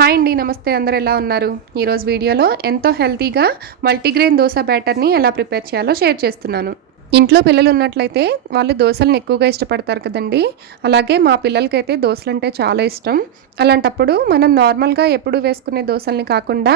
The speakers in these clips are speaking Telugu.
హాయ్ అండి నమస్తే. అందరు ఎలా ఉన్నారు? ఈరోజు వీడియోలో ఎంతో హెల్తీగా మల్టీగ్రెయిన్ దోశ బ్యాటర్ని ఎలా ప్రిపేర్ చేయాలో షేర్ చేస్తున్నాను. ఇంట్లో పిల్లలు ఉన్నట్లయితే వాళ్ళు దోశలను ఎక్కువగా ఇష్టపడతారు కదండి. అలాగే మా పిల్లలకైతే దోశలు అంటే చాలా ఇష్టం. అలాంటప్పుడు మనం నార్మల్గా ఎప్పుడు వేసుకునే దోశల్ని కాకుండా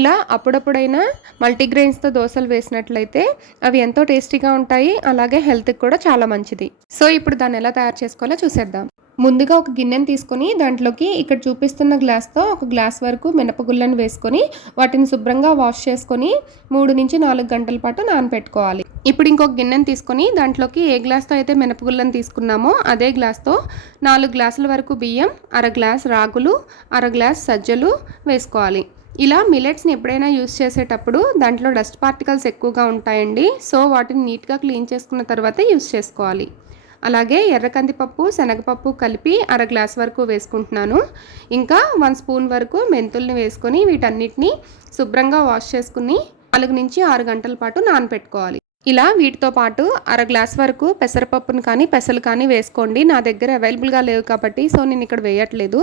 ఇలా అప్పుడప్పుడైనా మల్టీగ్రెయిన్స్తో దోశలు వేసినట్లయితే అవి ఎంతో టేస్టీగా ఉంటాయి అలాగే హెల్త్కి కూడా చాలా మంచిది. సో ఇప్పుడు దాన్ని ఎలా తయారు చేసుకోవాలో చూసేద్దాం. ముందుగా ఒక గిన్నెను తీసుకొని దాంట్లోకి ఇక్కడ చూపిస్తున్న గ్లాస్తో ఒక గ్లాస్ వరకు మినపగుళ్ళను వేసుకొని వాటిని శుభ్రంగా వాష్ చేసుకొని మూడు నుంచి నాలుగు గంటల పాటు నానపెట్టుకోవాలి. ఇప్పుడు ఇంకొక గిన్నెను తీసుకొని దాంట్లోకి ఏ గ్లాస్తో అయితే మినపగుళ్ళను తీసుకున్నామో అదే గ్లాస్తో నాలుగు గ్లాసుల వరకు బియ్యం అర గ్లాస్ రాగులు అర గ్లాస్ సజ్జలు వేసుకోవాలి. ఇలా మిలెట్స్ని ఎప్పుడైనా యూస్ చేసేటప్పుడు దాంట్లో డస్ట్ పార్టికల్స్ ఎక్కువగా ఉంటాయండి. సో వాటిని నీట్గా క్లీన్ చేసుకున్న తర్వాత యూస్ చేసుకోవాలి. అలాగే ఎర్ర కందిపప్పు శనగపప్పు కలిపి అర గ్లాస్ వరకు వేసుకుంటున్నాను. ఇంకా వన్ స్పూన్ వరకు మెంతుల్ని వేసుకొని వీటన్నిటిని శుభ్రంగా వాష్ చేసుకుని నాలుగు నుంచి ఆరు గంటల పాటు నానపెట్టుకోవాలి. ఇలా వీటితో పాటు అర గ్లాస్ వరకు పెసరపప్పును కానీ పెసలు కానీ వేసుకోండి. నా దగ్గర అవైలబుల్గా లేవు కాబట్టి సో నేను ఇక్కడ వేయట్లేదు.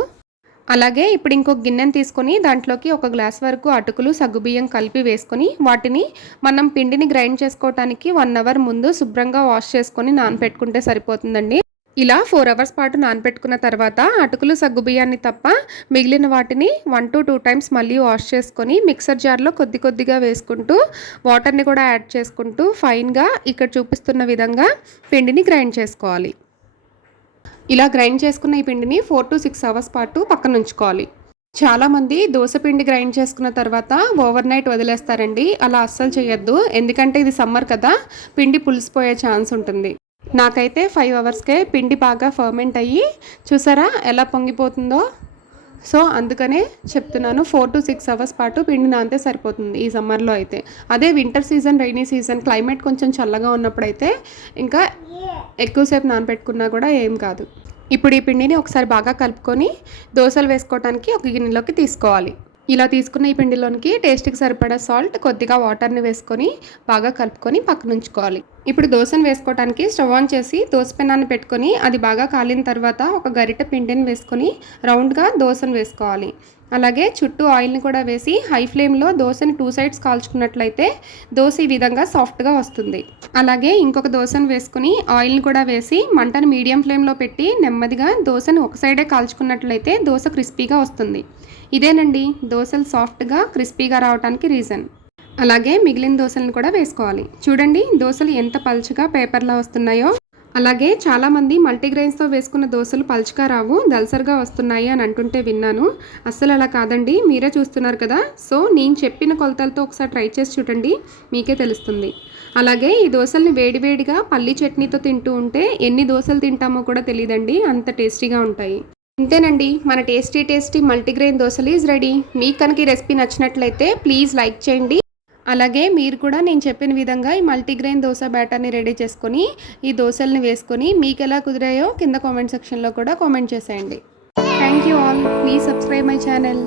అలాగే ఇప్పుడు ఇంకొక గిన్నెను తీసుకొని దాంట్లోకి ఒక గ్లాస్ వరకు అటుకులు సగ్గుబియ్యం కలిపి వేసుకొని వాటిని మనం పిండిని గ్రైండ్ చేసుకోవటానికి వన్ అవర్ ముందు శుభ్రంగా వాష్ చేసుకొని నానపెట్టుకుంటే సరిపోతుందండి. ఇలా ఫోర్ అవర్స్ పాటు నానపెట్టుకున్న తర్వాత అటుకులు సగ్గుబియ్యాన్ని తప్ప మిగిలిన వాటిని వన్ టు టూ టైమ్స్ మళ్ళీ వాష్ చేసుకొని మిక్సర్ జార్లో కొద్ది కొద్దిగా వేసుకుంటూ వాటర్ని కూడా యాడ్ చేసుకుంటూ ఫైన్గా ఇక్కడ చూపిస్తున్న విధంగా పిండిని గ్రైండ్ చేసుకోవాలి. ఇలా గ్రైండ్ చేసుకున్న ఈ పిండిని ఫోర్ టు సిక్స్ అవర్స్ పాటు పక్కన ఉంచుకోవాలి. చాలామంది దోశ పిండి గ్రైండ్ చేసుకున్న తర్వాత ఓవర్ నైట్ వదిలేస్తారండి. అలా అస్సలు చేయొద్దు. ఎందుకంటే ఇది సమ్మర్ కదా పిండి పులిసిపోయే ఛాన్స్ ఉంటుంది. నాకైతే ఫైవ్ అవర్స్కే పిండి బాగా ఫర్మెంట్ అయ్యి చూసారా ఎలా పొంగిపోతుందో? సో అందుకనే చెప్తున్నాను ఫోర్ టు సిక్స్ అవర్స్ పాటు పిండి నానితే సరిపోతుంది ఈ సమ్మర్లో అయితే. అదే winter season rainy season climate కొంచెం చల్లగా ఉన్నప్పుడైతే ఇంకా ఎక్కువసేపు నానబెట్టుకున్నా కూడా ఏం కాదు. ఇప్పుడు ఈ పిండిని ఒకసారి బాగా కలుపుకొని దోశలు వేసుకోవడానికి ఒక గిన్నెలోకి తీసుకోవాలి. ఇలా తీసుకున్న ఈ పిండిలోనికి టేస్ట్కి సరిపడా సాల్ట్ కొద్దిగా వాటర్ని వేసుకొని బాగా కలుపుకొని పక్కన ఉంచుకోవాలి. ఇప్పుడు దోశను వేసుకోవడానికి స్టవ్ ఆన్ చేసి దోశ పెనాన్ని పెట్టుకొని అది బాగా కాలిన తర్వాత ఒక గరిటె పిండిని వేసుకొని రౌండ్గా దోశను వేసుకోవాలి. అలాగే చుట్టూ ఆయిల్ని కూడా వేసి హై ఫ్లేమ్లో దోశని టూ సైడ్స్ కాల్చుకున్నట్లయితే దోశ ఈ విధంగా సాఫ్ట్గా వస్తుంది. అలాగే ఇంకొక దోశను వేసుకుని ఆయిల్ని కూడా వేసి మంటను మీడియం ఫ్లేమ్లో పెట్టి నెమ్మదిగా దోశను ఒక సైడే కాల్చుకున్నట్లయితే దోశ క్రిస్పీగా వస్తుంది. ఇదేనండి దోశలు సాఫ్ట్గా క్రిస్పీగా రావడానికి రీజన్. అలాగే మిగిలిన దోశలను కూడా వేసుకోవాలి. చూడండి దోశలు ఎంత పలుచగా పేపర్లా వస్తున్నాయో. అలాగే చాలామంది మల్టీగ్రెయిన్స్తో వేసుకున్న దోశలు పలుచగా రావు దల్సర్గా వస్తున్నాయి అని అంటుంటే విన్నాను. అస్సలు అలా కాదండి మీరే చూస్తున్నారు కదా. సో నేను చెప్పిన కొలతలతో ఒకసారి ట్రై చేసి చూడండి మీకే తెలుస్తుంది. అలాగే ఈ దోశల్ని వేడివేడిగా పల్లి చట్నీతో తింటూ ఉంటే ఎన్ని దోశలు తింటామో కూడా తెలియదండి అంత టేస్టీగా ఉంటాయి. ఇంతేనండి మన టేస్టీ టేస్టీ మల్టీగ్రెయిన్ దోశలు ఈజ్ రెడీ. మీకు కనుక ఈ రెసిపీ నచ్చినట్లయితే ప్లీజ్ లైక్ చేయండి అలాగే మీరు కూడా నేను చెప్పిన విధంగా ఈ మల్టీగ్రెయిన్ దోశ బ్యాటర్ని రెడీ చేసుకొని ఈ దోశల్ని వేసుకొని మీకు ఎలా కుదిరాయో కింద కామెంట్ సెక్షన్లో కూడా కామెంట్ చేసేయండి. Thank you all please subscribe my channel